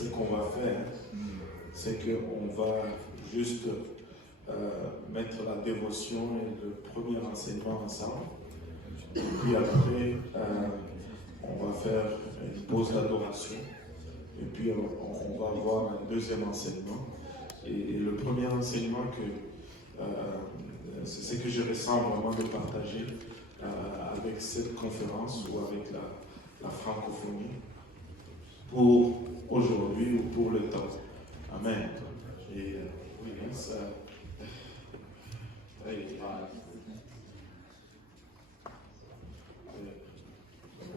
ce qu'on va faire, c'est qu'on va juste mettre la dévotion et le premier enseignement ensemble. Et puis après, on va faire une pause d'adoration. Et puis on va avoir un deuxième enseignement. Et le premier enseignement, c'est ce que je ressens vraiment de partager avec cette conférence ou avec la francophonie pour aujourd'hui ou pour le temps. Amen. Et oui, ça.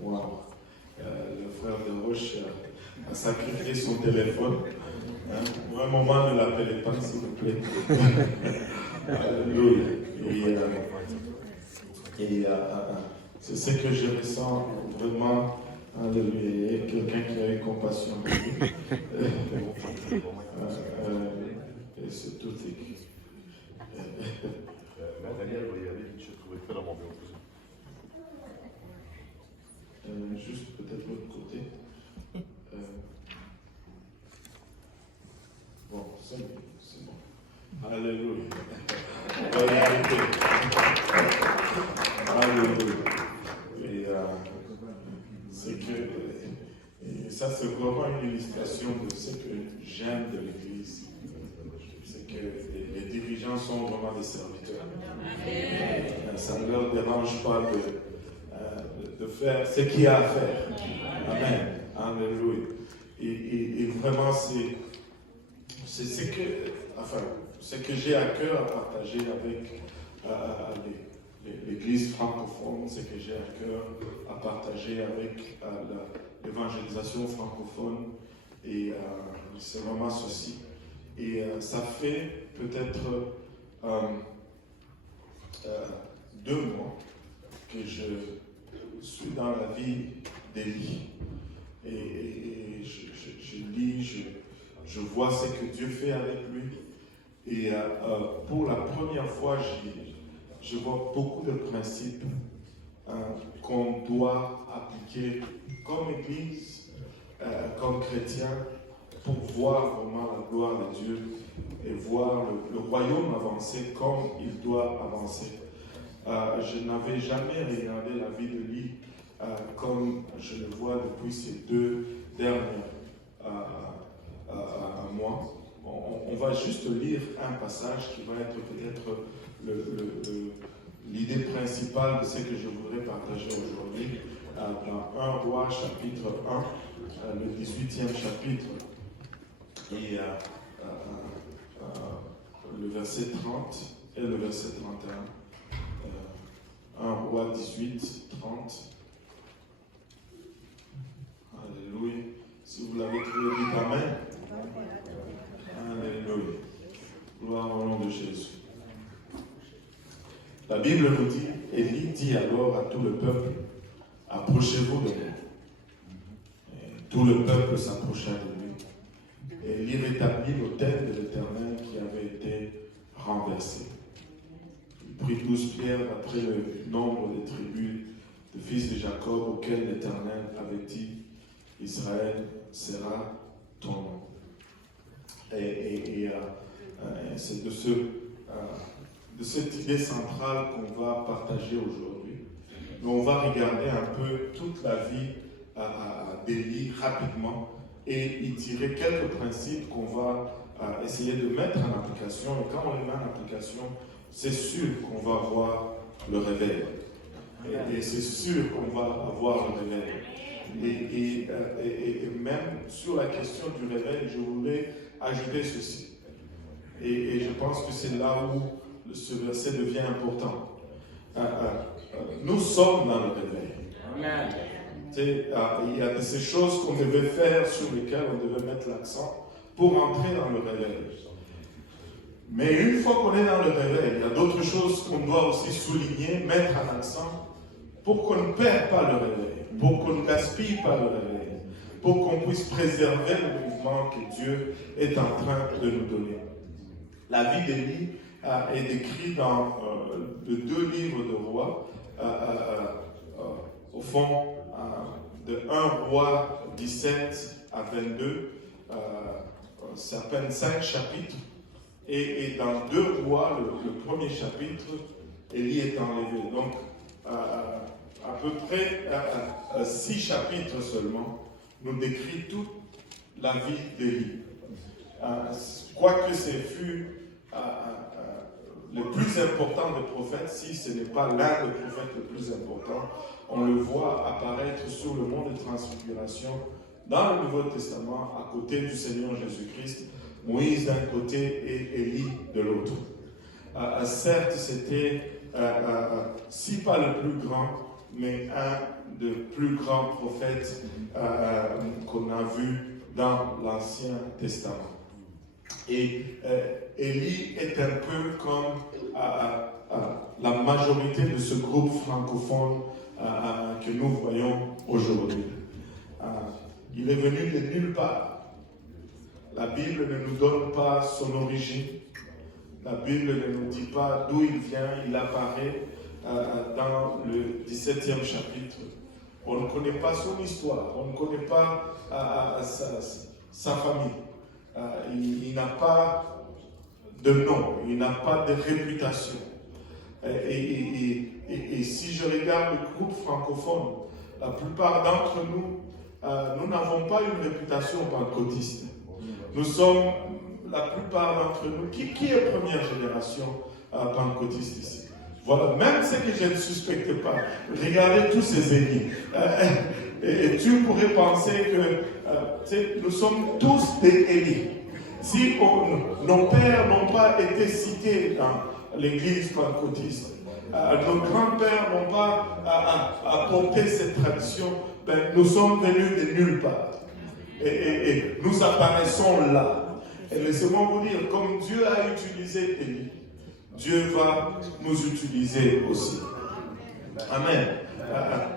Wow. Le frère de Roche a sacrifié son téléphone. Pour un moment, ne l'appelez pas, s'il vous plaît. Alléluia. Et c'est ce que je ressens vraiment. Alléluia. Il y a quelqu'un qui a eu compassion de lui. Et c'est tout. Daniel va y aller, je trouvais très dans mon bureau. Juste peut-être l'autre côté. Bon, c'est bon. Alléluia. On va y arrêter. Alléluia. Et c'est que, et ça c'est vraiment une illustration de ce que j'aime de l'Église. C'est que les dirigeants sont vraiment des serviteurs. Ça ne leur dérange pas de faire ce qu'il y a à faire. Amen. Alléluia. Et vraiment, c'est ce que j'ai à cœur à partager avec l'Église francophone, ce que j'ai à cœur à partager avec l'évangélisation francophone. Et c'est vraiment ceci. Et ça fait peut-être 2 mois que je suis dans la vie d'Élie. Et je lis, je vois ce que Dieu fait avec lui. Et pour la première fois, je vois beaucoup de principes qu'on doit appliquer comme Église, comme chrétien, pour voir vraiment la gloire de Dieu et voir le royaume avancer comme il doit avancer. Je n'avais jamais regardé la vie de lui comme je le vois depuis ces 2 derniers mois. On va juste lire un passage qui va être peut-être l'idée principale de ce que je voudrais partager aujourd'hui. Dans 1 Roi chapitre 1, le 18e chapitre, et le verset 30 et le verset 31. 1 Roi 18, 30. Alléluia. Si vous l'avez trouvé, dites Amen. Alléluia. Gloire au nom de Jésus. La Bible nous dit, Élie dit alors à tout le peuple, approchez-vous de moi. Et tout le peuple s'approcha de lui. Et Élie rétablit l'autel de l'Éternel qui avait été renversé. Il prit 12 pierres d'après le nombre des tribus de fils de Jacob auxquels l'Éternel avait dit, Israël sera ton nom. Et c'est de cette idée centrale qu'on va partager aujourd'hui. Mais on va regarder un peu toute la vie d'Élie rapidement et y tirer quelques principes qu'on va essayer de mettre en application. Et quand on les met en application, c'est sûr qu'on va avoir le réveil. Et c'est sûr qu'on va avoir le réveil. Et même sur la question du réveil, je voulais ajouter ceci. Et je pense que c'est là où ce verset devient important. Nous sommes dans le réveil. Amen. Il y a de ces choses qu'on devait faire, sur lesquelles on devait mettre l'accent pour entrer dans le réveil. Mais une fois qu'on est dans le réveil, il y a d'autres choses qu'on doit aussi souligner, mettre en accent pour qu'on ne perde pas le réveil, pour qu'on ne gaspille pas le réveil, pour qu'on puisse préserver le mouvement que Dieu est en train de nous donner. La vie d'Élie est décrite dans les 2 livres de rois, au fond, de 1 roi 17 à 22, c'est à peine 5 chapitres. Et dans 2 rois, le premier chapitre, Élie est enlevé. Donc, à peu près 6 chapitres seulement nous décrit toute la vie d'Élie. Quoique ce fut le plus important des prophètes, si ce n'est pas l'un des prophètes le plus important, on le voit apparaître sur le mont de transfiguration dans le Nouveau Testament à côté du Seigneur Jésus-Christ, Moïse d'un côté et Élie de l'autre. Certes, c'était, si pas le plus grand, mais un des plus grands prophètes qu'on a vu dans l'Ancien Testament. Et Élie est un peu comme la majorité de ce groupe francophone que nous voyons aujourd'hui. Il est venu de nulle part. La Bible ne nous donne pas son origine. La Bible ne nous dit pas d'où il vient. Il apparaît dans le 17e chapitre. On ne connaît pas son histoire. On ne connaît pas sa famille. Il n'a pas de nom. Il n'a pas de réputation. Et si je regarde le groupe francophone, la plupart d'entre nous, nous n'avons pas une réputation pentecôtiste. Nous sommes, la plupart d'entre nous, qui est première génération pentecôtiste ici? Voilà, même ce que je ne suspecte pas. Regardez tous ces Élis. Et tu pourrais penser que nous sommes tous des Élis. Si nos pères n'ont pas été cités dans l'église pentecôtiste, nos grands-pères n'ont pas apporté cette tradition, nous sommes venus de nulle part. Et nous apparaissons là. Et laissez-moi vous dire, comme Dieu a utilisé Élie, Dieu va nous utiliser aussi. Amen.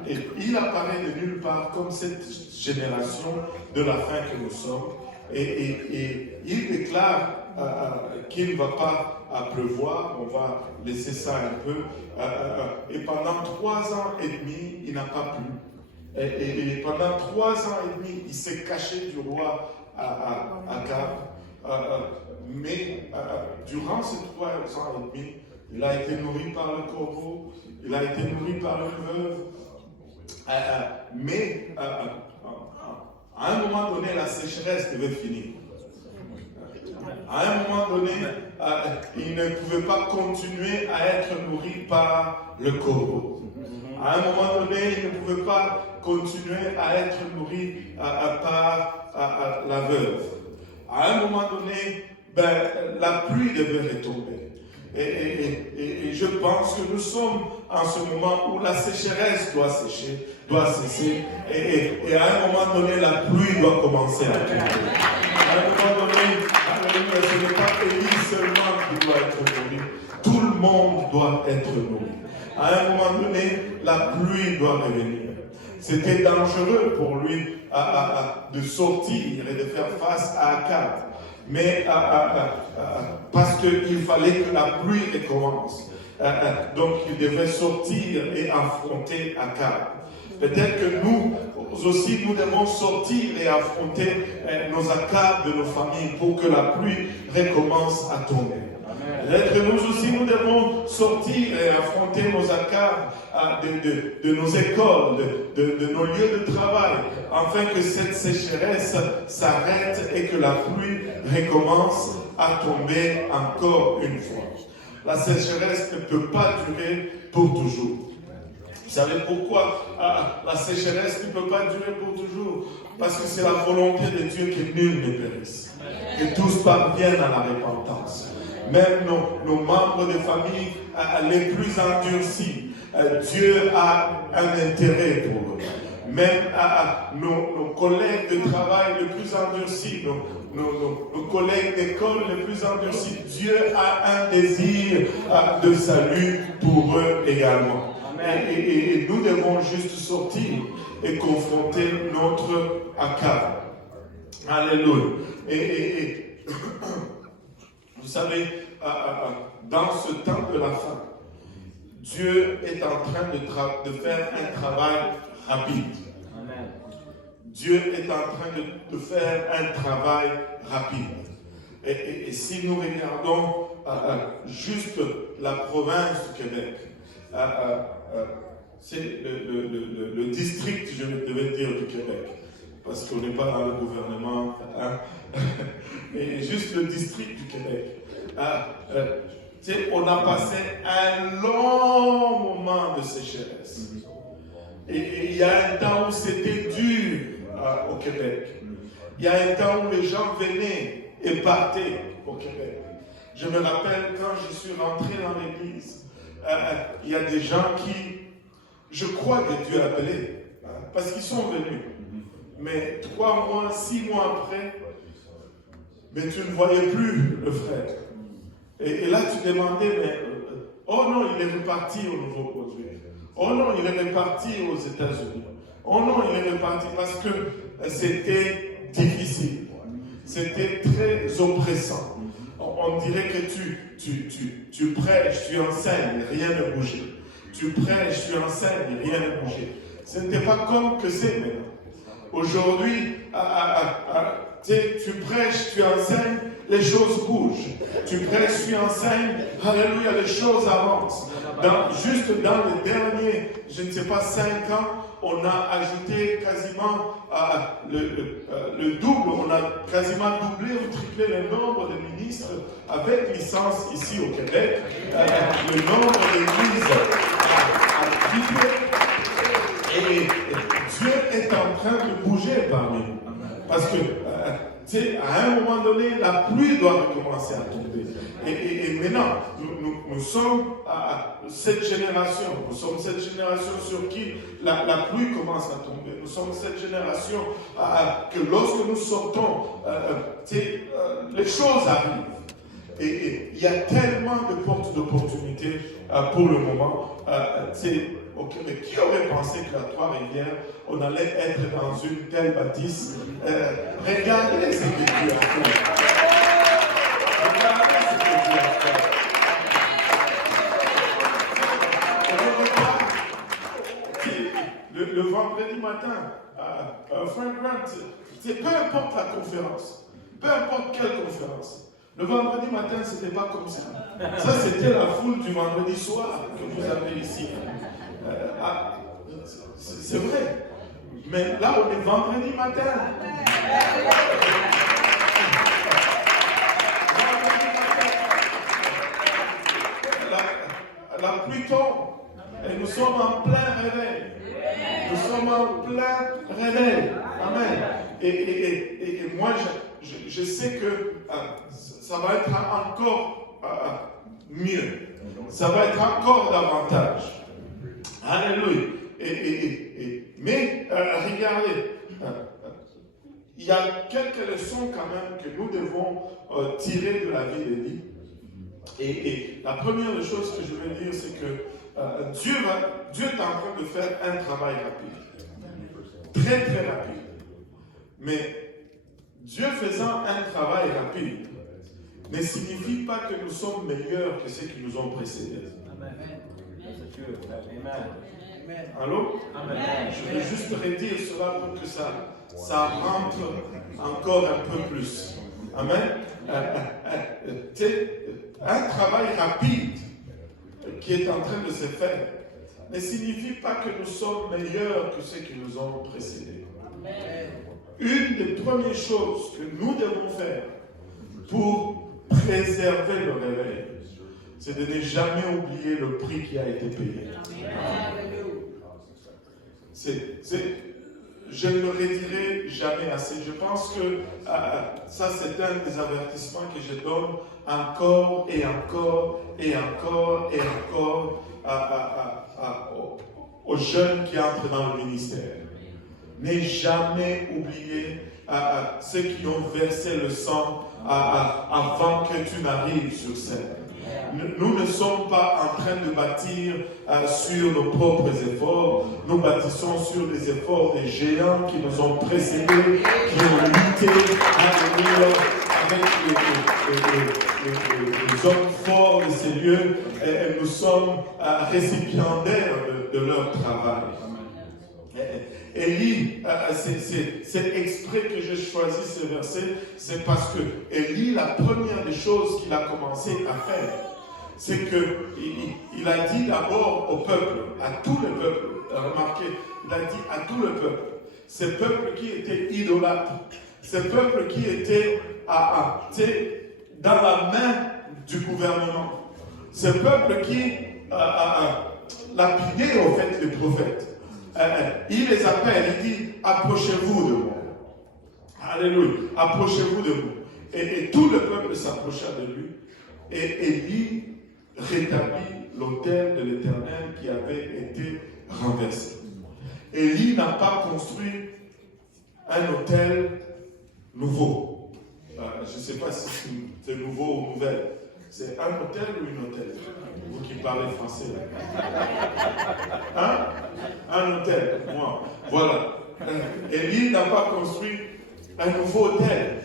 Et il apparaît de nulle part comme cette génération de la fin que nous sommes. Et il déclare qu'il ne va pas pleuvoir, on va laisser ça un peu. Et pendant 3 ans et demi, il n'a pas plu. Et pendant 3 ans et demi, il s'est caché du roi Akab. Mais durant ces 3 ans et demi, il a été nourri par le corbeau, il a été nourri par le veuve. Mais à un moment donné, la sécheresse devait finir. À un moment donné, il ne pouvait pas continuer à être nourri par le corbeau. À un moment donné, il ne pouvait pas continuer à être nourri par la veuve. À un moment donné, la pluie devait retomber. Et je pense que nous sommes en ce moment où la sécheresse doit cesser. Et à un moment donné, la pluie doit commencer à tomber. À un moment donné, ce n'est pas Élie seulement qui doit être nourri. Tout le monde doit être nourri. À un moment donné, la pluie doit revenir. C'était dangereux pour lui de sortir et de faire face à Akab. Mais parce qu'il fallait que la pluie recommence. Donc il devait sortir et affronter Akab. Peut-être que nous aussi, nous devons sortir et affronter nos Akab de nos familles pour que la pluie recommence à tomber. Peut-être que nous aussi, nous devons sortir et affronter nos Akab de nos écoles, de nos lieux de travail, afin que cette sécheresse s'arrête et que la pluie recommence à tomber encore une fois. La sécheresse ne peut pas durer pour toujours. Vous savez pourquoi la sécheresse ne peut pas durer pour toujours? Parce que c'est la volonté de Dieu que nul ne périsse, que tous parviennent à la repentance. Même nos membres de famille les plus endurcis, Dieu a un intérêt pour eux. Même nos collègues de travail les plus endurcis, nos collègues d'école les plus endurcis, Dieu a un désir de salut pour eux également. Et nous devons juste sortir et confronter notre Akab. Alléluia. Et vous savez, dans ce temps de la fin, Dieu est en train de faire un travail rapide. Dieu est en train de faire un travail rapide. Et si nous regardons juste la province du Québec, c'est le district, je devais dire, du Québec, parce qu'on n'est pas dans le gouvernement, mais juste le district du Québec. On a passé un long moment de sécheresse. Et il y a un temps où c'était dur au Québec. Il y a un temps où les gens venaient et partaient au Québec. Je me rappelle quand je suis rentré dans l'église, il y a des gens qui, je crois que Dieu a appelé, parce qu'ils sont venus. Mais 3 mois, 6 mois après, mais tu ne voyais plus le frère. Et là, tu demandais, mais oh non, il est reparti au Nouveau-Brunswick. Oh non, il est reparti aux États-Unis. Oh non, il est reparti parce que c'était difficile. C'était très oppressant. On dirait que tu prêches, tu enseignes, rien ne bougeait. Tu prêches, tu enseignes, rien ne bougeait. Ce n'était pas comme que c'est maintenant. Aujourd'hui, tu prêches, tu enseignes, les choses bougent. Tu prêches, tu enseignes, alléluia, les choses avancent. Juste dans les derniers, je ne sais pas, 5 ans, on a ajouté quasiment le double, on a quasiment doublé ou triplé le nombre de ministres avec licence ici au Québec. Le nombre d'églises a triplé. Et Dieu est en train de bouger parmi nous. Parce que, à un moment donné, la pluie doit recommencer à tomber. Et maintenant, nous sommes cette génération. Nous sommes cette génération sur qui la pluie commence à tomber. Nous sommes cette génération que lorsque nous sortons, les choses arrivent. Et il y a tellement de portes d'opportunité pour le moment. Au Québec, qui aurait pensé qu'à Trois-Rivières, on allait être dans une telle bâtisse? Regardez ce que Dieu a fait. Regardez ce que Dieu a fait. Le vendredi matin, Frank Grant, peu importe la conférence, peu importe quelle conférence, le vendredi matin, ce n'était pas comme ça. Ça, c'était la foule du vendredi soir que vous avez ici. C'est vrai. Mais là, on est vendredi matin. La pluie tombe. Et nous sommes en plein réveil. Nous sommes en plein réveil. Amen. Et moi, je sais que ça va être encore mieux. Ça va être encore davantage. Alléluia. Mais regardez, il y a quelques leçons quand même que nous devons tirer de la vie d'Élie. Et la première chose que je veux dire, c'est que Dieu est en train de faire un travail rapide. Très très rapide. Mais Dieu faisant un travail rapide ne signifie pas que nous sommes meilleurs que ceux qui nous ont précédés. Amen. Allô? Amen. Je veux juste redire cela pour que ça rentre encore un peu plus. Amen. Un travail rapide qui est en train de se faire ne signifie pas que nous sommes meilleurs que ceux qui nous ont précédés. Une des premières choses que nous devons faire pour préserver le réveil, c'est de ne jamais oublier le prix qui a été payé. Je ne le redirai jamais assez. Je pense que ça, c'est un des avertissements que je donne encore et encore et encore et encore aux jeunes qui entrent dans le ministère. N'aie jamais oublié ceux qui ont versé le sang avant que tu n'arrives sur scène. Nous ne sommes pas en train de bâtir sur nos propres efforts. Nous bâtissons sur les efforts des géants qui nous ont précédés, qui ont lutté avec les hommes forts de ces lieux. Et nous sommes récipiendaires de leur travail. Élie, c'est exprès que j'ai choisi ce verset, c'est parce que Élie, la première des choses qu'il a commencé à faire, c'est qu'il a dit d'abord au peuple, à tout le peuple, remarquez, il a dit à tout le peuple, ce peuple qui était idolâtre, ce peuple qui était dans la main du gouvernement, ce peuple qui lapidait au fait les prophètes. Il les appelle, il dit approchez-vous de moi. Alléluia, approchez-vous de moi. Et tout le peuple s'approcha de lui. Et Élie rétablit l'autel de l'Éternel qui avait été renversé. Élie n'a pas construit un autel nouveau. Je ne sais pas si c'est nouveau ou nouvelle. C'est un hôtel ou une hôtel? Vous qui parlez français. Hein? Un hôtel, moi. Voilà. Élie n'a pas construit un nouveau hôtel.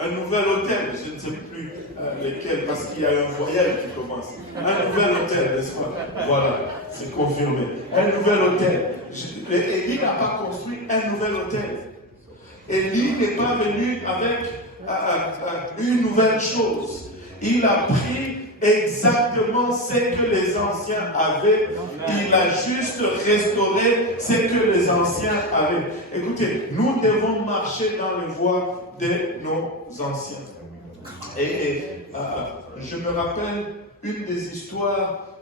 Un nouvel hôtel, je ne sais plus lequel, parce qu'il y a un voyage qui commence. Un nouvel hôtel, n'est-ce pas? Voilà, c'est confirmé. Un nouvel hôtel. Élie n'a pas construit un nouvel hôtel. Élie n'est pas venu avec une nouvelle chose. Il a pris exactement ce que les anciens avaient. Il a juste restauré ce que les anciens avaient. Écoutez, nous devons marcher dans les voies de nos anciens. Et je me rappelle une des histoires,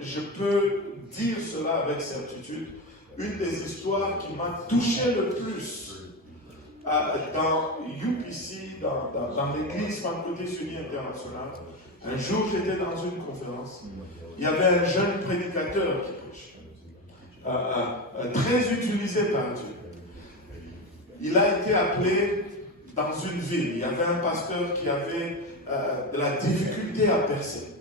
je peux dire cela avec certitude, une des histoires qui m'a touché le plus. Dans UPC, dans l'église Pentecôtiste Unie Internationale, un jour j'étais dans une conférence. Il y avait un jeune prédicateur qui prêchait, très utilisé par Dieu. Il a été appelé dans une ville. Il y avait un pasteur qui avait de la difficulté à percer.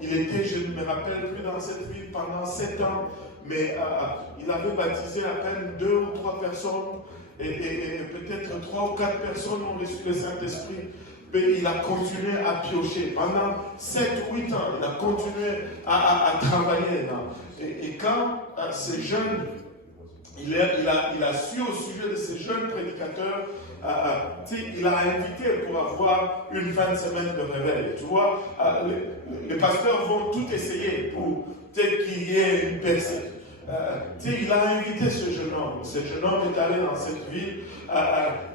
Il était, je ne me rappelle plus, dans cette ville pendant 7 ans, mais il avait baptisé à peine 2 ou 3 personnes. Et peut-être 3 ou 4 personnes ont reçu le Saint-Esprit, mais il a continué à piocher. Pendant 7 ou 8 ans, il a continué à travailler. Et quand ces jeunes, il a su au sujet de ces jeunes prédicateurs, il a invité pour avoir une fin de semaine de réveil. Tu vois, les pasteurs vont tout essayer pour qu'il y ait une percée. Il a invité ce jeune homme. Ce jeune homme est allé dans cette ville.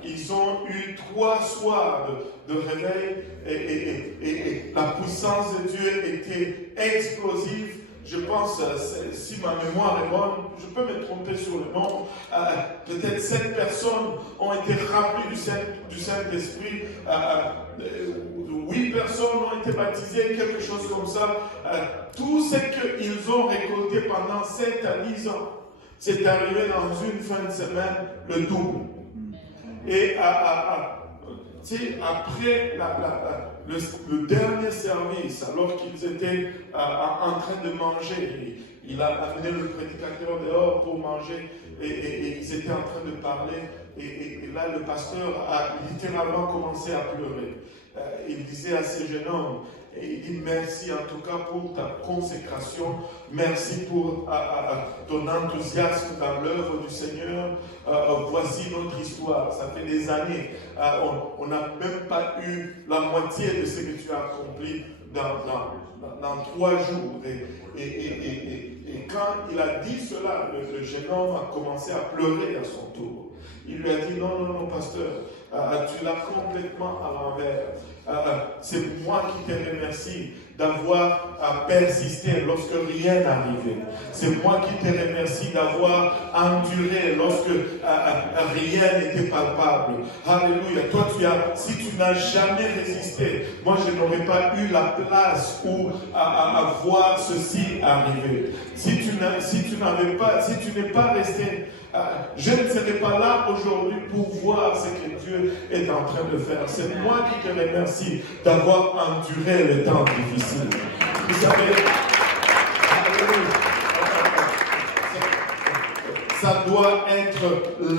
Ils ont eu 3 soirs de réveil et la puissance de Dieu était explosive. Je pense, si ma mémoire est bonne, je peux me tromper sur le nom, peut-être 7 personnes ont été remplies du Saint-Esprit, 8 personnes ont été baptisées, quelque chose comme ça. Tout ce qu'ils ont récolté pendant 7 à 10 ans, c'est arrivé dans une fin de semaine, le double. Et après le dernier service, alors qu'ils étaient en train de manger, il a amené le prédicateur dehors pour manger et ils étaient en train de parler. Et là, le pasteur a littéralement commencé à pleurer. Il disait à ce jeune homme, il dit merci en tout cas pour ta consécration, merci pour ton enthousiasme dans l'œuvre du Seigneur. Voici notre histoire, ça fait des années, on n'a même pas eu la moitié de ce que tu as accompli dans 3 jours. Et quand il a dit cela, le jeune homme a commencé à pleurer à son tour. Il lui a dit non, pasteur, tu l'as complètement à l'envers. C'est moi qui te remercie d'avoir persisté lorsque rien n'arrivait. C'est moi qui te remercie d'avoir enduré lorsque rien n'était palpable. Alléluia. Toi, si tu n'as jamais résisté, moi je n'aurais pas eu la place à voir ceci arriver. Si tu n'es pas resté, je ne serai pas là aujourd'hui pour voir ce que Dieu est en train de faire. C'est moi qui te remercie d'avoir enduré le temps difficile. Vous savez, Ça doit être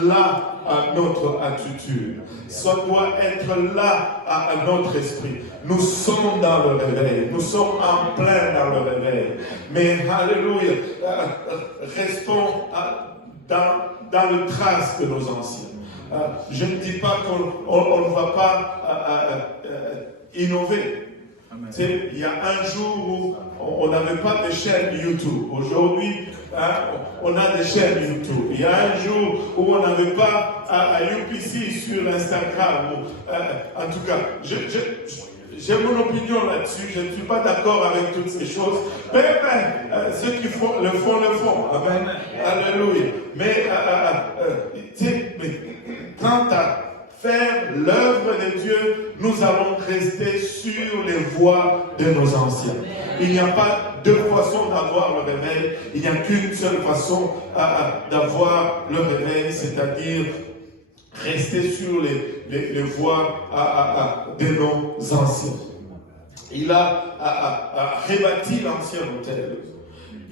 là à notre attitude. Ça doit être là à notre esprit. Nous sommes dans le réveil. Nous sommes en plein dans le réveil. Mais, alléluia, restons dans le trace de nos anciens. Je ne dis pas qu'on ne va pas innover. Il y a un jour où on n'avait pas de chaîne YouTube. Aujourd'hui, on a des chaînes YouTube. Il y a un jour où on n'avait pas UPC sur Instagram. En tout cas, j'ai mon opinion là-dessus. Je ne suis pas d'accord avec toutes ces choses. Mais ceux qui le font. Amen. Alléluia. Mais quant à faire l'œuvre de Dieu, nous allons rester sur les voies de nos anciens. Il n'y a pas deux façons d'avoir le réveil. Il n'y a qu'une seule façon d'avoir le réveil, c'est-à-dire rester sur les voies de nos anciens. Il a rebâti l'ancien hôtel.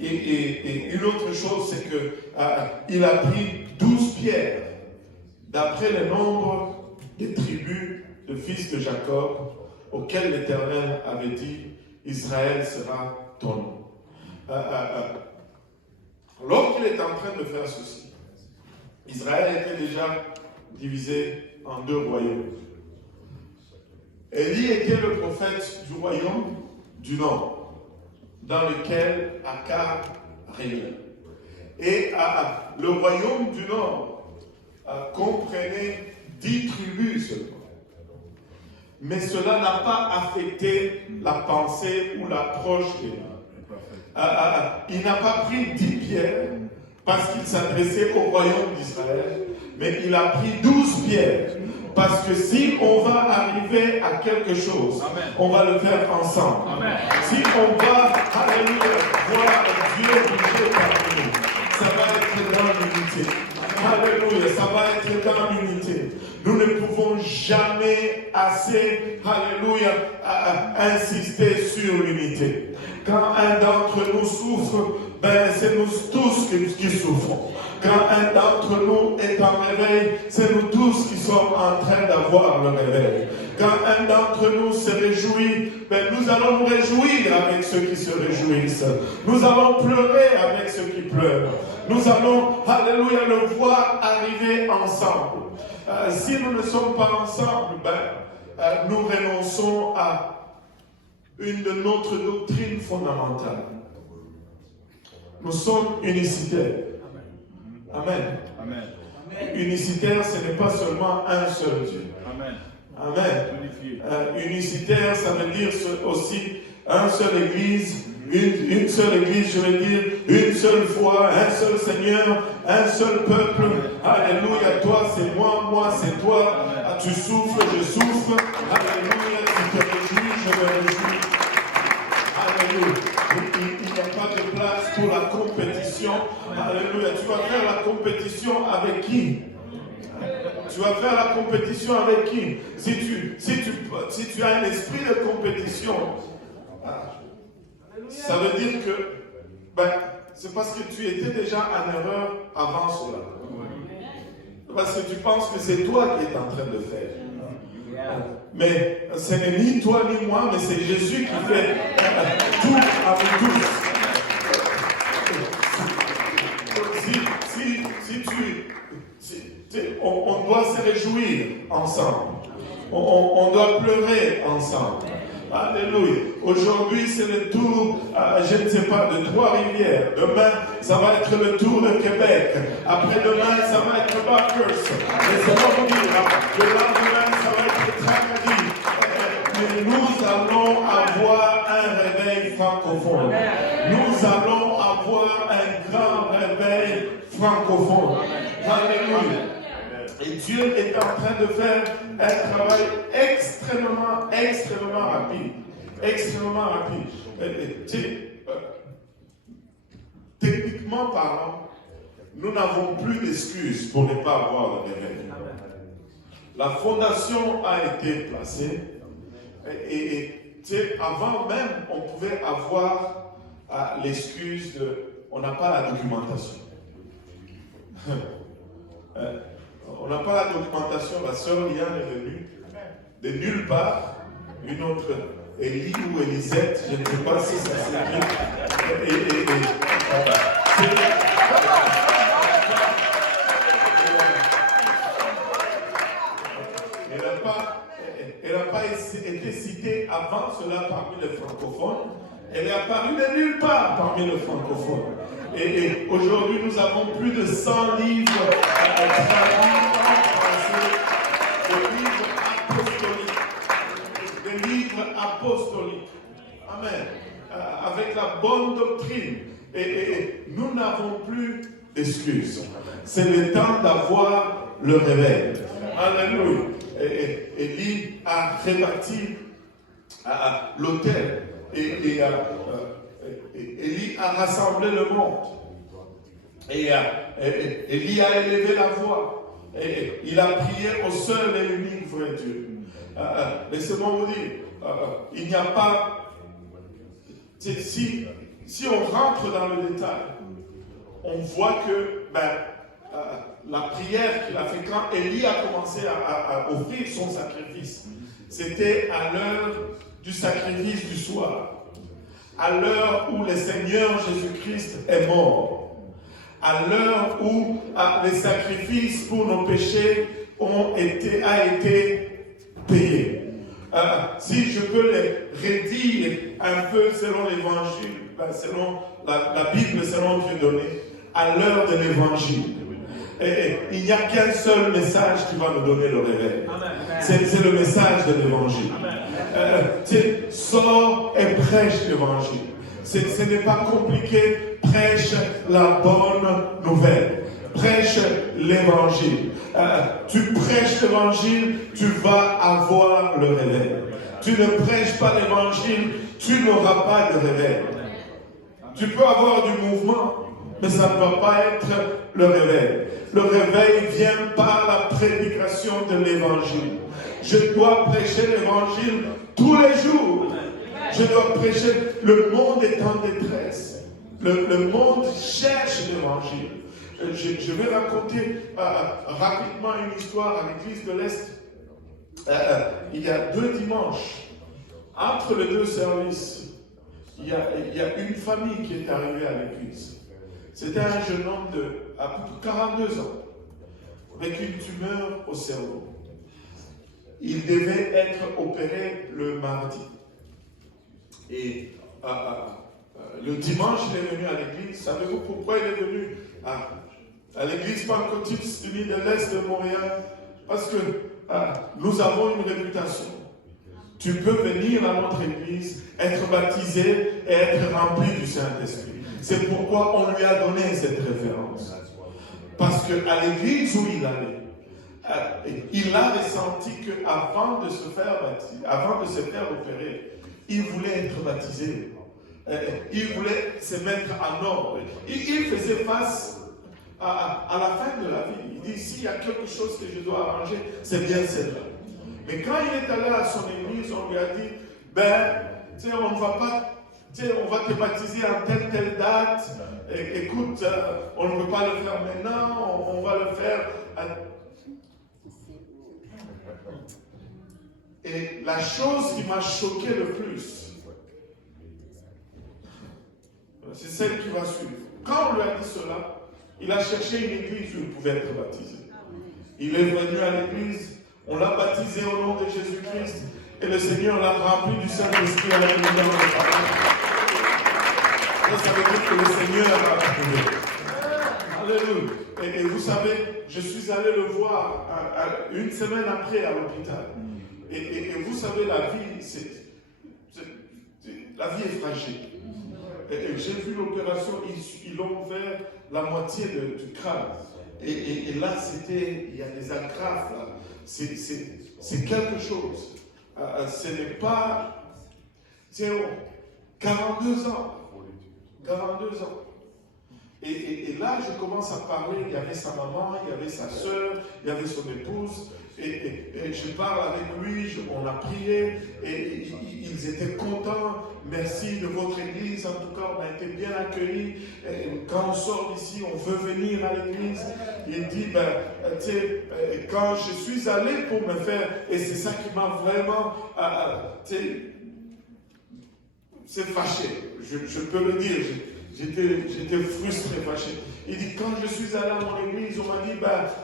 Et une autre chose, c'est qu'il a pris 12 pierres d'après le nombre des tribus de fils de Jacob auxquels l'Éternel avait dit, Israël sera ton nom. Lorsqu'il est en train de faire ceci, Israël était déjà divisé en deux royaumes. Élie était le prophète du royaume du nord, dans lequel Akab régnait. Et le royaume du nord comprenait 10 tribus seulement. Mais cela n'a pas affecté la pensée ou l'approche d'Élie. Il n'a pas pris 10 pierres parce qu'il s'adressait au royaume d'Israël, mais il a pris 12 pierres. Parce que si on va arriver à quelque chose, on va le faire ensemble. Amen. Si on va, alléluia, voir Dieu bouger parmi nous, ça va être dans l'unité. Alléluia, ça va être dans l'unité. Nous ne pouvons jamais assez, alléluia, insister sur l'unité. Quand un d'entre nous souffre, c'est nous tous qui souffrons. Quand un d'entre nous est en réveil, c'est nous tous qui sommes en train d'avoir le réveil. Quand un d'entre nous se réjouit, nous allons nous réjouir avec ceux qui se réjouissent. Nous allons pleurer avec ceux qui pleurent. Nous allons, alléluia, le voir arriver ensemble. Si nous ne sommes pas ensemble, nous renonçons à une de notre doctrine fondamentale. Nous sommes unicitaires. Amen. Amen. Unicitaire, ce n'est pas seulement un seul Dieu. Amen. Amen. Unicitaire, ça veut dire aussi un seul Église, une seule Église, je veux dire, une seule foi, un seul Seigneur, un seul peuple. Alléluia, toi c'est moi, moi c'est toi. Tu souffres, je souffre. Alléluia, tu te réjouis, je me réjouis. Alléluia. Il n'y a pas de place pour la compétition. Alléluia. Tu vas faire la compétition avec qui? Tu vas faire la compétition avec qui? Si tu as un esprit de compétition, ça veut dire que c'est parce que tu étais déjà en erreur avant cela. Parce que tu penses que c'est toi qui es en train de faire. Mais ce n'est ni toi ni moi, mais c'est Jésus qui fait tout avec tous. On doit se réjouir ensemble. On doit pleurer ensemble. Alléluia. Aujourd'hui, c'est le tour, je ne sais pas, de Trois-Rivières. Demain, ça va être le tour de Québec. Après-demain, ça va être Bathurst. Laissez-moi vous dire, le lendemain, ça va être Tracadie. Mais nous allons avoir un réveil francophone. Nous allons avoir un grand réveil francophone. Alléluia. Et Dieu est en train de faire un travail extrêmement rapide. Extrêmement rapide. Techniquement parlant, nous n'avons plus d'excuses pour ne pas avoir le réveil. La fondation a été placée. Et avant même, on pouvait avoir l'excuse de on n'a pas la documentation. On n'a pas la documentation. La sœur Liane est venue de nulle part. Une autre, Élie ou Élisette, je ne sais pas si ça s'écrit. Elle n'a pas été citée avant cela parmi les francophones. Elle est apparue de nulle part parmi les francophones. Et aujourd'hui, nous avons plus de 100 livres traduits en français, des livres apostoliques. Amen. Avec la bonne doctrine. Et nous n'avons plus d'excuses. C'est le temps d'avoir le réveil. Alléluia. Élie a rebâti l'autel. Et Élie a rassemblé le monde. Et Élie a élevé la voix. Et il a prié au seul et unique vrai Dieu. Laissez-moi vous dire, il n'y a pas... Si on rentre dans le détail, on voit que la prière qu'il a fait quand Élie a commencé à offrir son sacrifice, c'était à l'heure du sacrifice du soir, à l'heure où le Seigneur Jésus-Christ est mort, à l'heure où les sacrifices pour nos péchés a été payé. Si je peux les redire un peu selon l'évangile, selon la Bible, selon Dieu donné, à l'heure de l'évangile. Il n'y a qu'un seul message qui va nous donner le réveil. C'est le message de l'évangile. Sors et prêche l'évangile. Ce n'est pas compliqué. Prêche la bonne nouvelle. Prêche l'évangile. Tu prêches l'évangile, tu vas avoir le réveil. Tu ne prêches pas l'évangile, tu n'auras pas de réveil. Tu peux avoir du mouvement, mais ça ne va pas être le réveil. Le réveil vient par la prédication de l'évangile. Je dois prêcher l'évangile tous les jours. Je dois prêcher. Le monde est en détresse. Le monde cherche l'évangile. Je vais raconter rapidement une histoire à l'église de l'Est. Il y a 2 dimanches, entre les 2 services, il y a une famille qui est arrivée à l'église. C'était un jeune homme de à peu près 42 ans, avec une tumeur au cerveau. Il devait être opéré le mardi. Et le dimanche, il est venu à l'église. Savez-vous pourquoi il est venu à l'église pentecôtiste unie de l'Est de Montréal? Parce que nous avons une réputation. Tu peux venir à notre église, être baptisé et être rempli du Saint-Esprit. C'est pourquoi on lui a donné cette référence. Parce qu'à l'église où il allait, il a ressenti qu'avant de se faire baptiser, avant de se faire opérer, il voulait être baptisé. Il voulait se mettre en ordre. Il faisait face à la fin de la vie. Il dit, s'il y a quelque chose que je dois arranger, c'est bien celle-là. Mais quand il est allé à son église, on lui a dit, on ne va pas, on va te baptiser en telle date. Écoute, on ne peut pas le faire maintenant, on va le faire. Et la chose qui m'a choqué le plus, c'est celle qui va suivre. Quand on lui a dit cela, il a cherché une église où il pouvait être baptisé. Il est venu à l'église, on l'a baptisé au nom de Jésus-Christ, et le Seigneur l'a rempli du Saint-Esprit à la lumière de la parole. Ça veut dire que le Seigneur a approuvé. Alléluia. Et vous savez, je suis allé le voir une semaine après à l'hôpital. Et vous savez, la vie est fragile. Et j'ai vu l'opération, ils l'ont ouvert la moitié du crâne. Et là, il y a des agrafes là. C'est quelque chose. Ce n'est pas... 42 ans. 42 ans. Et là, je commence à parler. Il y avait sa maman, il y avait sa soeur, il y avait son épouse. et je parle avec lui, on a prié, et ils étaient contents. Merci de votre église, en tout cas, on a été bien accueillis. Et quand on sort d'ici, on veut venir à l'église. Il dit, tu sais, quand je suis allé pour me faire, et c'est ça qui m'a vraiment, tu sais, c'est fâché, je peux le dire, j'étais frustré, fâché. Il dit, quand je suis allé à mon église, on m'a dit,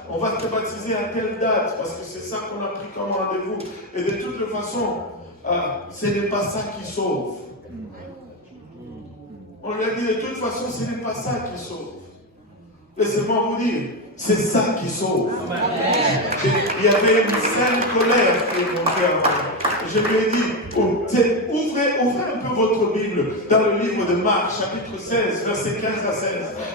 on va te baptiser à telle date, parce que c'est ça qu'on a pris comme rendez-vous. Et de toute façon, ce n'est pas ça qui sauve. On lui a dit, de toute façon, ce n'est pas ça qui sauve. Laissez-moi vous dire, c'est ça qui sauve. Il y avait une sainte colère qui est montée en moi. Je lui ai dit, ouvrez un peu votre Bible dans le livre de Marc, chapitre 16, versets 15 à 16.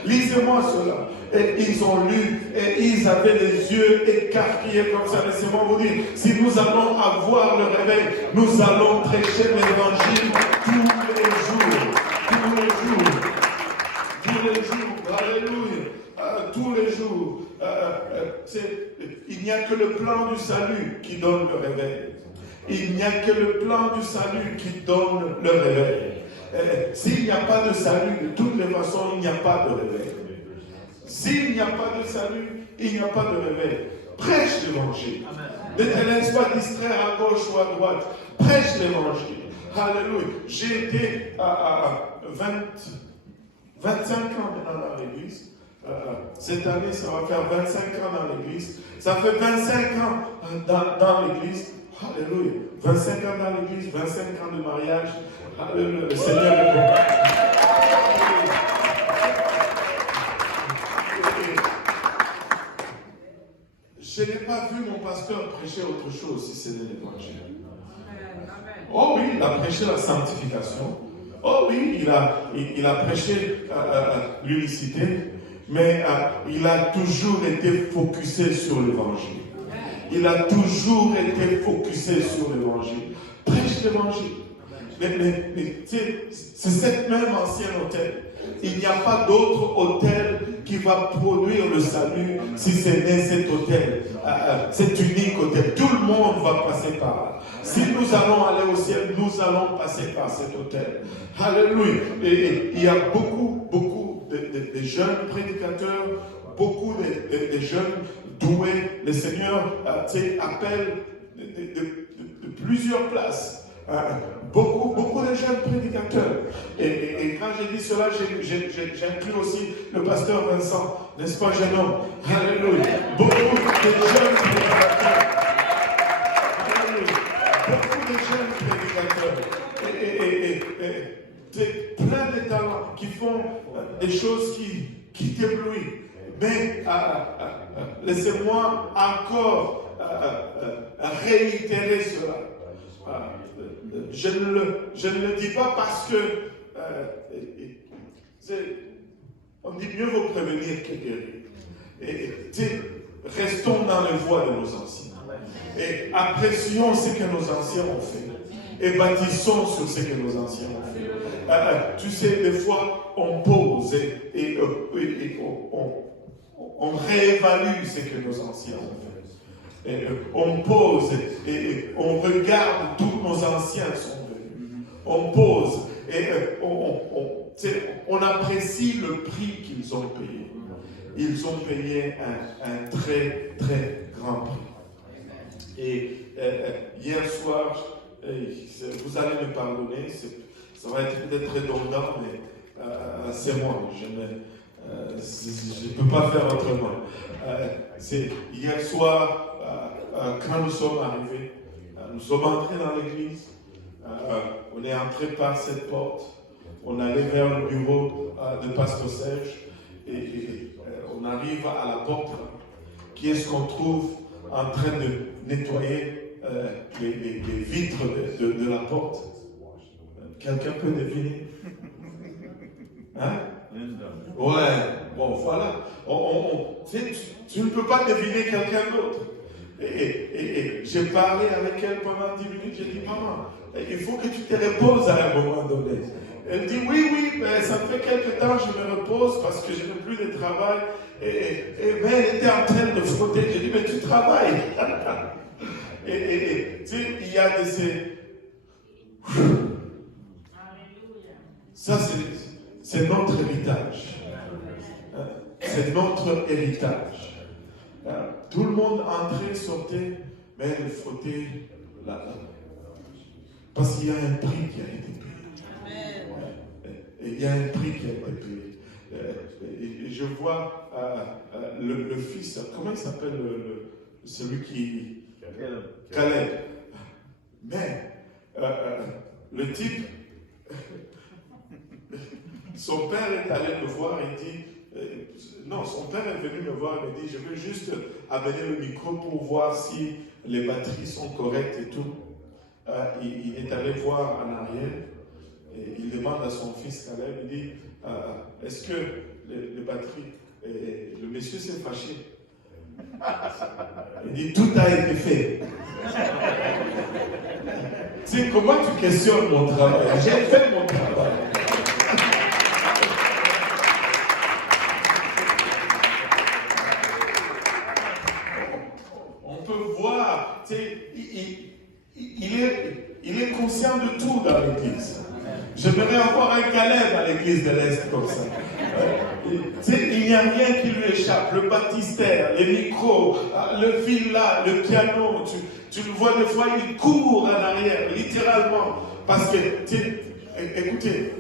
Lisez-moi cela. Et ils ont lu, et ils avaient les yeux écarquillés comme ça. Laissez-moi vous dire, si nous allons avoir le réveil, nous allons prêcher l'évangile tous les jours. Tous les jours. Tous les jours. Alléluia. Tous les jours. Il n'y a que le plan du salut qui donne le réveil. Il n'y a que le plan du salut qui donne le réveil. S'il n'y a pas de salut, de toutes les façons, il n'y a pas de réveil. S'il n'y a pas de salut, il n'y a pas de réveil. Prêche l'évangile. Ne te laisse pas distraire à gauche ou à droite. Prêche l'évangile. Alléluia. J'ai été à 25 ans dans l'église. Cette année, ça va faire 25 ans dans l'église. Ça fait 25 ans dans l'église. Alléluia. 25 ans dans l'église, 25 ans de mariage. Alléluia. Le Seigneur est bon. Je n'ai pas vu mon pasteur prêcher autre chose si ce n'est l'évangile. Oh oui, il a prêché la sanctification. Oh oui, il a prêché l'unicité. Mais il a toujours été focusé sur l'évangile. Il a toujours été focusé sur l'évangile. Prêche l'évangile. Mais c'est cette même ancien hôtel. Il n'y a pas d'autre hôtel qui va produire le salut si ce n'est cet hôtel. Cet unique hôtel. Tout le monde va passer par là. Si nous allons aller au ciel, nous allons passer par cet hôtel. Alléluia. Et il y a beaucoup de jeunes prédicateurs, beaucoup de jeunes doués. Le Seigneur appelle de plusieurs places. Beaucoup de jeunes prédicateurs. Et quand j'ai dit cela, j'inclus aussi le pasteur Vincent, n'est-ce pas, jeune homme? Alléluia. Beaucoup de jeunes prédicateurs. Alléluia. Beaucoup de jeunes prédicateurs. Et plein de talents qui font des choses qui t'éblouissent. Mais laissez-moi encore réitérer cela. Je ne le dis pas parce que on dit mieux vaut prévenir que guérir. Restons dans les voies de nos anciens. Et apprécions ce que nos anciens ont fait. Et bâtissons sur ce que nos anciens ont fait. Tu sais, des fois, on pose et on réévalue ce que nos anciens ont fait. Et on pose et on regarde d'où nos anciens sont venus. On pose et on apprécie le prix qu'ils ont payé. Ils ont payé un très très grand prix. Et hier soir, vous allez me pardonner, ça va être peut-être redondant, mais c'est moi. Je ne peux pas faire autrement. C'est hier soir. Quand nous sommes arrivés, nous sommes entrés dans l'église, on est entré par cette porte, on allait vers le bureau de Pasteur Serge et on arrive à la porte. Qui est-ce qu'on trouve en train de nettoyer les vitres de la porte? Quelqu'un peut deviner? Hein? Ouais, bon voilà. Tu ne peux pas deviner quelqu'un d'autre. Et j'ai parlé avec elle pendant 10 minutes. J'ai dit, maman, il faut que tu te reposes à un moment donné. Elle dit, oui, mais ça fait quelque temps que je me repose parce que je n'ai plus de travail. Mais elle était en train de frotter. J'ai dit, mais tu travailles. Tu sais, il y a de ces... Ça, c'est notre héritage. C'est notre héritage. Tout le monde entrait, sortait, mais il frottait là. Parce qu'il y a un prix qui a été payé. Il y a un prix qui a été payé. Et je vois le fils, comment il s'appelle celui qui... Caleb. Mais le type, son père est allé me voir et dit, non, son père est venu me voir et me dit, je veux juste amener le micro pour voir si les batteries sont correctes et tout. Il est allé voir en arrière et il demande à son fils Caleb, il dit, est-ce que les batteries, et le monsieur s'est fâché. Il dit, tout a été fait. Tu sais, comment tu questionnes mon travail? J'ai fait mon travail. On peut voir, tu sais, il est conscient de tout dans l'église. J'aimerais avoir un Caleb à l'église de l'Est comme ça. Il n'y a rien qui lui échappe. Le baptistère, les micros, le fil là, le piano, tu le vois des fois, il court en arrière, littéralement. Parce que, écoutez,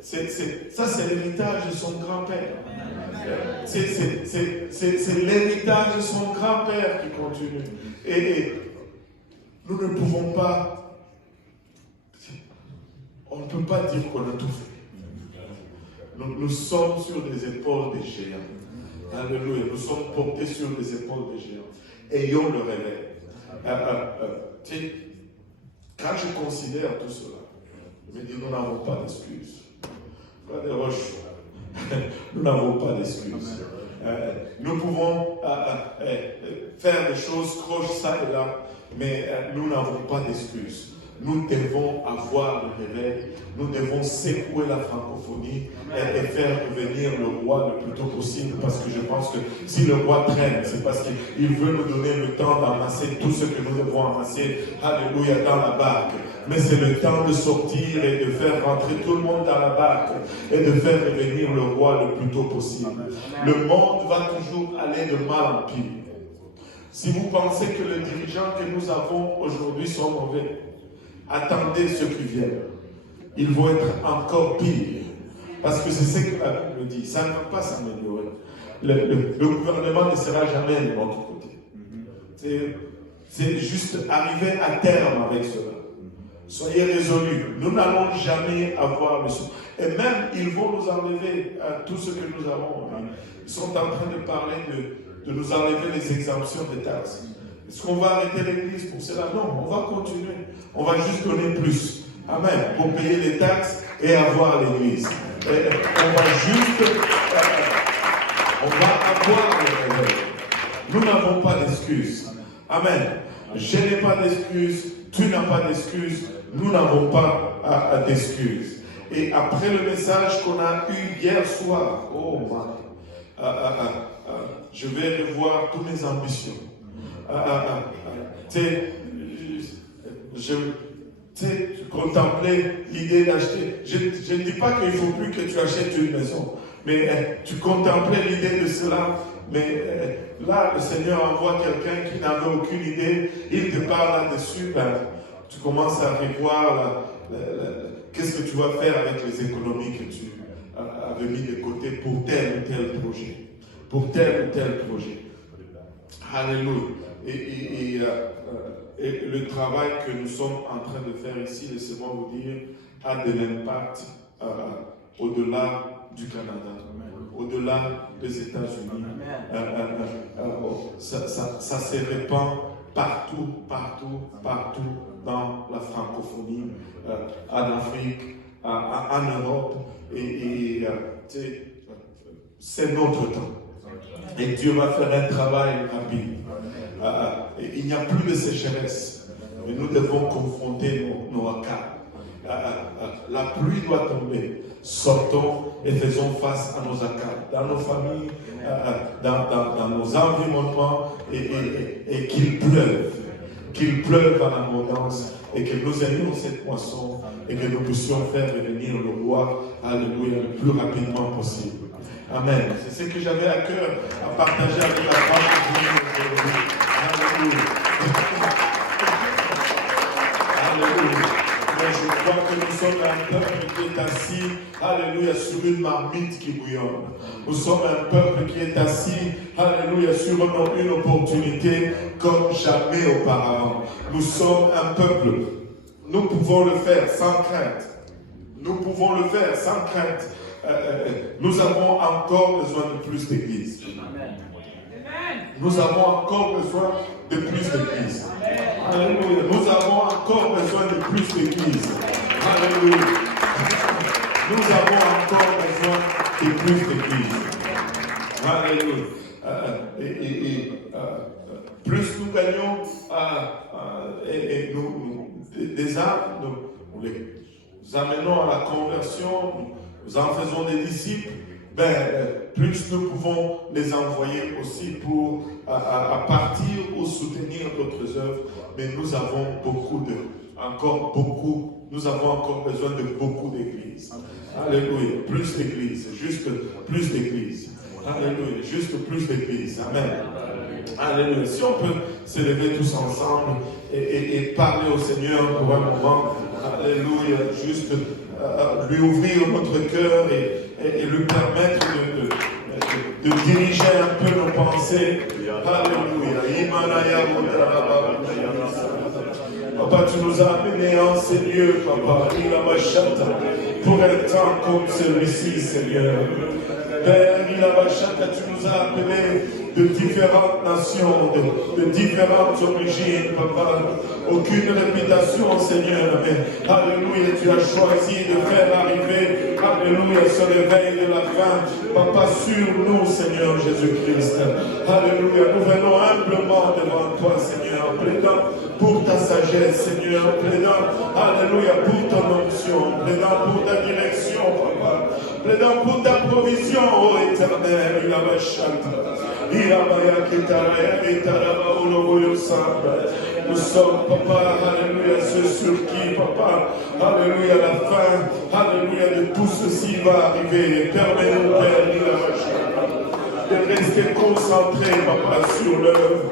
ça c'est l'héritage de son grand-père. C'est l'héritage de son grand-père qui continue. Et nous ne pouvons pas, on ne peut pas dire qu'on a tout fait. Nous sommes sur les épaules des géants. Alléluia. Nous sommes portés sur les épaules des géants. Ayons le réveil. Quand je considère tout cela, je me dis, nous n'avons pas d'excuses. Frère de Roche, nous n'avons pas d'excuses. Nous pouvons faire des choses croches ça et là, mais nous n'avons pas d'excuses. Nous devons avoir le réveil, nous devons secouer la francophonie et faire revenir le roi le plus tôt possible, parce que je pense que si le roi traîne, c'est parce qu'il veut nous donner le temps d'amasser tout ce que nous devons amasser, alléluia, dans la barque. Mais c'est le temps de sortir et de faire rentrer tout le monde dans la barque et de faire revenir le roi le plus tôt possible. Le monde va toujours aller de mal en pire. Si vous pensez que les dirigeants que nous avons aujourd'hui sont mauvais, attendez ceux qui viennent. Ils vont être encore pires. Parce que c'est ce que la Bible dit. Ça ne va pas s'améliorer. Le gouvernement ne sera jamais de notre côté. C'est juste arriver à terme avec cela. Soyez résolus. Nous n'allons jamais avoir le sou. Et même, ils vont nous enlever tout ce que nous avons. Ils sont en train de parler de nous enlever les exemptions des taxes. Est-ce qu'on va arrêter l'église pour cela? Non, on va continuer. On va juste donner plus. Amen. Pour payer les taxes et avoir l'église. On va juste... on va avoir le réveil. Nous n'avons pas d'excuses. Amen. Je n'ai pas d'excuses. Tu n'as pas d'excuses. Nous n'avons pas d'excuses. Et après le message qu'on a eu hier soir, je vais revoir toutes mes ambitions. Tu contemplais l'idée d'acheter. Je ne dis pas qu'il ne faut plus que tu achètes une maison, mais tu contemplais l'idée de cela. Mais là, le Seigneur envoie quelqu'un qui n'avait aucune idée, il te parle là-dessus, tu commences à revoir qu'est-ce que tu vas faire avec les économies que tu avais mis de côté pour tel ou tel projet. Pour tel ou tel projet. Alléluia. Et le travail que nous sommes en train de faire ici, laissez-moi vous dire, a de l'impact au-delà du Canada, au-delà des États-Unis. Ça se répand partout dans la francophonie, en Afrique, en Europe. C'est notre temps. Et Dieu va faire un travail rapide. Il n'y a plus de sécheresse, mais nous devons confronter nos accables. La pluie doit tomber. Sortons et faisons face à nos accables, dans nos familles, dans nos environnements, et qu'il pleuve. qu'il pleuve en abondance et que nous ayons cette moisson et que nous puissions faire revenir le roi, alléluia, le plus rapidement possible. Amen. C'est ce que j'avais à cœur à partager avec la femme aujourd'hui. Alléluia. Alléluia. Mais je crois que nous sommes un peuple qui est assis, alléluia, sur une marmite qui bouillonne. Nous sommes un peuple qui est assis, alléluia, sur une opportunité comme jamais auparavant. Nous sommes un peuple. Nous pouvons le faire sans crainte. Nous pouvons le faire sans crainte. Nous avons encore besoin de plus d'église. Nous avons encore besoin de plus d'église. Alléluia. Nous avons encore besoin de plus d'église. Alléluia. Nous avons encore besoin de plus d'église. Alléluia. Plus nous gagnons des âmes, nous les amenons à la conversion, nous en faisons des disciples, plus nous pouvons les envoyer aussi pour à partir ou soutenir d'autres œuvres. Mais nous avons nous avons encore besoin de beaucoup d'églises. Alléluia, plus d'églises, juste plus d'églises. Alléluia, juste plus d'églises. Amen. Alléluia. Si on peut se lever tous ensemble et parler au Seigneur pour un moment. Alléluia, juste lui ouvrir notre cœur et lui permettre de diriger un peu nos pensées. Alléluia. Papa, tu nous as amenés en Seigneur, Papa, pour un temps comme celui-ci, Seigneur. Père, tu nous as appelés de différentes nations, de différentes origines, Papa. Aucune réputation, Seigneur. Mais, alléluia, tu as choisi de faire arriver, alléluia, ce réveil de la fin, Papa, sur nous, Seigneur Jésus-Christ. Alléluia, nous venons humblement devant toi, Seigneur, plaidant pour ta sagesse, Seigneur, plaidant, alléluia, pour ton onction, plaidant pour ta direction, Papa, plaidant pour ta provision, ô Éternel, il a ma chante. Nous sommes, Papa, alléluia, ceux sur qui, Papa, alléluia, la fin, alléluia, de tout ceci va arriver. Permets-nous, Père, de rester concentrés, Papa, sur l'œuvre.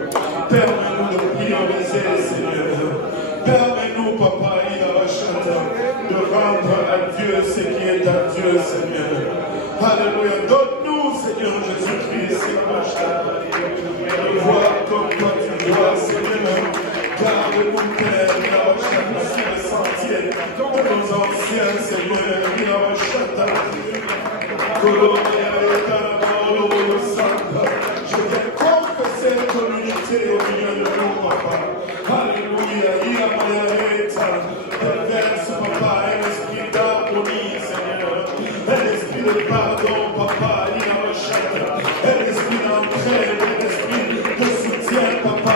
Permets-nous de prioriser, Seigneur. Permets-nous, Papa, de rendre à Dieu ce qui est à Dieu, Seigneur. Alléluia. Donne-nous, Seigneur Jésus-Christ, de voir comme toi tu dois, Seigneur. Garde-nous, Père, sur le sentier de nos anciens, Seigneur. Je viens confesser ton unité au milieu de nous, Papa. Alléluia. Perverse, Papa, un esprit d'harmonie, Seigneur. Un esprit de pardon, Papa. Un esprit d'entraide, un esprit de soutien, Papa.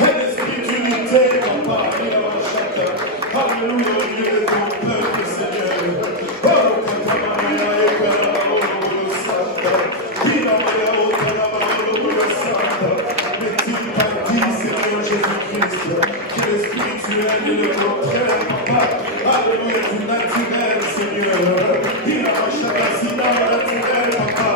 Un esprit d'unité, Papa. Alléluia, au milieu de ton peuple, Seigneur. N'est-il pas dit, Seigneur Jésus-Christ, que le spirituel est le contraire, Papa? Alléluia, du naturel, Seigneur. Il a ma naturel, Papa.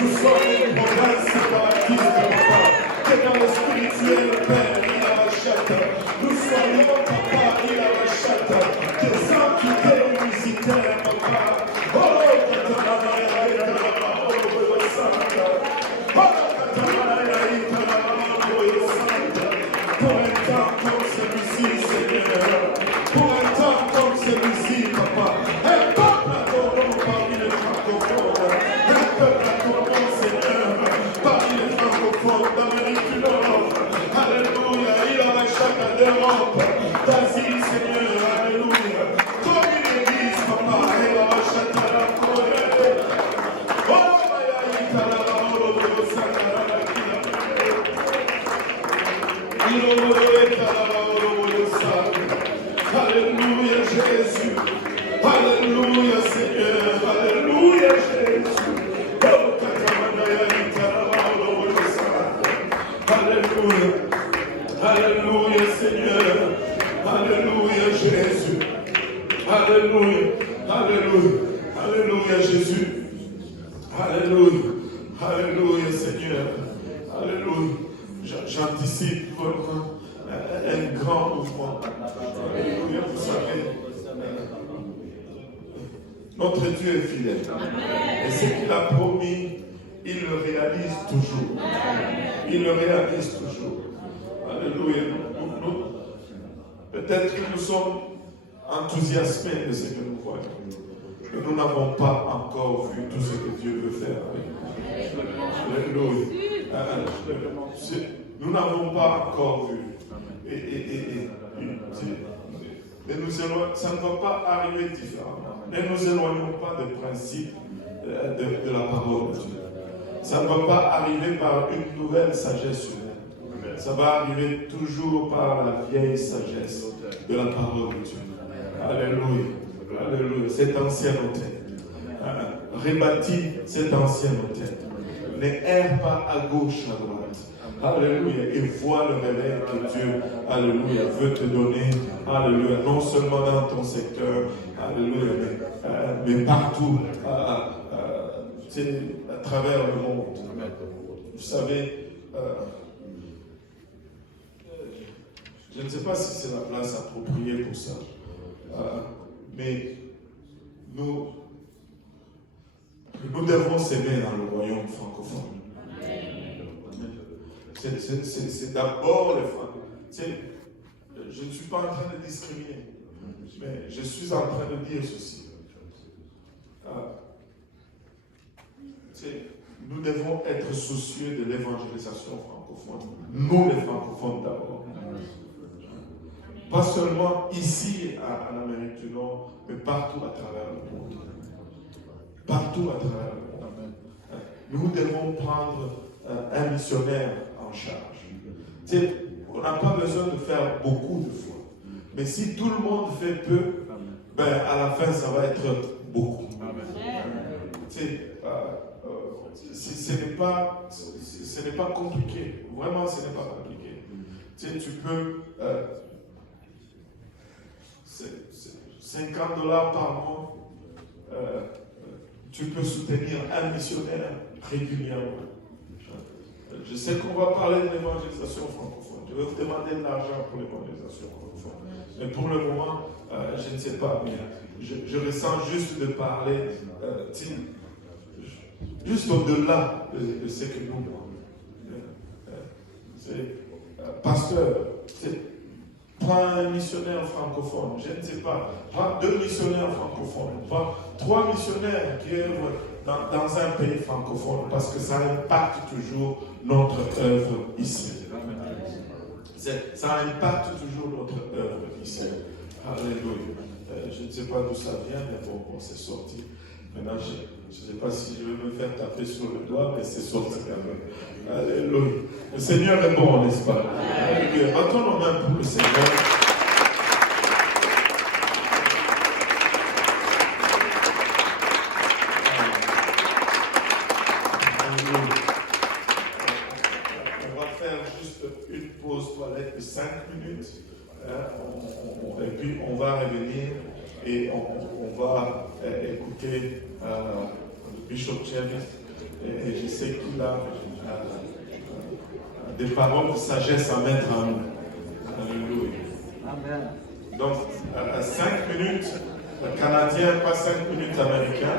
Nous sommes une province séparatiste, Papa. Que dans le spirituel, Père, il a ma chatte. Nous soyons, Papa, il a ma chatte. Des entités unicitaires, Papa. Pour un temps comme celui-ci, Seigneur. Pour un temps comme celui-ci, Papa. Un peuple à ton nom parmi les francophones. Un peuple à ton nom, Seigneur, parmi les francophones d'Amérique du Nord. Alléluia. Il a la chaque d'Europe, d'Asie, Seigneur. Alléluia. Comme une église, Papa. Il a la chaque d'Europe. Alléluia. Alléluia. Alléluia, Jésus. Alléluia. Alléluia, Seigneur. Alléluia. J'anticipe vraiment un grand mouvement. Alléluia, vous savez. Notre Dieu est fidèle. Et ce qu'il a promis, il le réalise toujours. Il le réalise toujours. Alléluia. Peut-être que nous sommes enthousiasmés de ce que nous voyons. Mais nous n'avons pas encore vu tout ce que Dieu veut faire avec nous. Alléluia. Nous n'avons pas encore vu. Mais ça ne va pas arriver différemment. Ne nous éloignons pas des principes de la parole de Dieu. Ça ne va pas arriver par une nouvelle sagesse humaine. Ça va arriver toujours par la vieille sagesse de la parole de Dieu. Alléluia. Alléluia. Cette ancienne hôtel. Rebâtis cette ancienne hôtel. Ne erre pas à gauche, à droite. Alléluia. Et vois le réveil que Dieu, alléluia, veut te donner. Alléluia. Non seulement dans ton secteur, alléluia, mais partout, à travers le monde. Vous savez, je ne sais pas si c'est la place appropriée pour ça, mais nous devons s'aimer dans le royaume francophone. C'est d'abord les francophones. Je ne suis pas en train de discriminer, mais je suis en train de dire ceci. Nous devons être soucieux de l'évangélisation francophone. Nous, les francophones d'abord. Pas seulement ici en Amérique du Nord, mais partout à travers le monde. Partout à travers le monde. Nous devons prendre un missionnaire en charge. On n'a pas besoin de faire beaucoup de fois. Mais si tout le monde fait peu, à la fin, ça va être beaucoup. Ce n'est pas compliqué. Vraiment, ce n'est pas compliqué. Tu peux... $50 par mois, tu peux soutenir un missionnaire régulièrement. Je sais qu'on va parler de l'évangélisation francophone. Je vais vous demander de l'argent pour l'évangélisation francophone. Mais pour le moment, je ne sais pas. Mais je ressens juste de parler, juste au-delà de ce que nous. Pasteur, prends un missionnaire francophone, je ne sais pas. Prends 2 missionnaires francophones. Prends 3 missionnaires qui œuvrent dans un pays francophone, parce que ça impacte toujours notre œuvre ici. Ça impacte toujours notre œuvre ici. Alléluia. Je ne sais pas d'où ça vient, mais bon, c'est sorti. Maintenant, je ne sais pas si je vais me faire taper sur le doigt, mais c'est sorti quand même. Alléluia. Le Seigneur est bon, n'est-ce pas? Alléluia. Battons nos mains pour le Seigneur. On va faire juste une pause toilette de 5 minutes. Et puis on va revenir et on va écouter le Bishop James. Et je sais qu'il a des paroles de sagesse à mettre en nous. Alléluia. Amen. Donc, à 5 minutes, le Canadien, pas 5 minutes américain.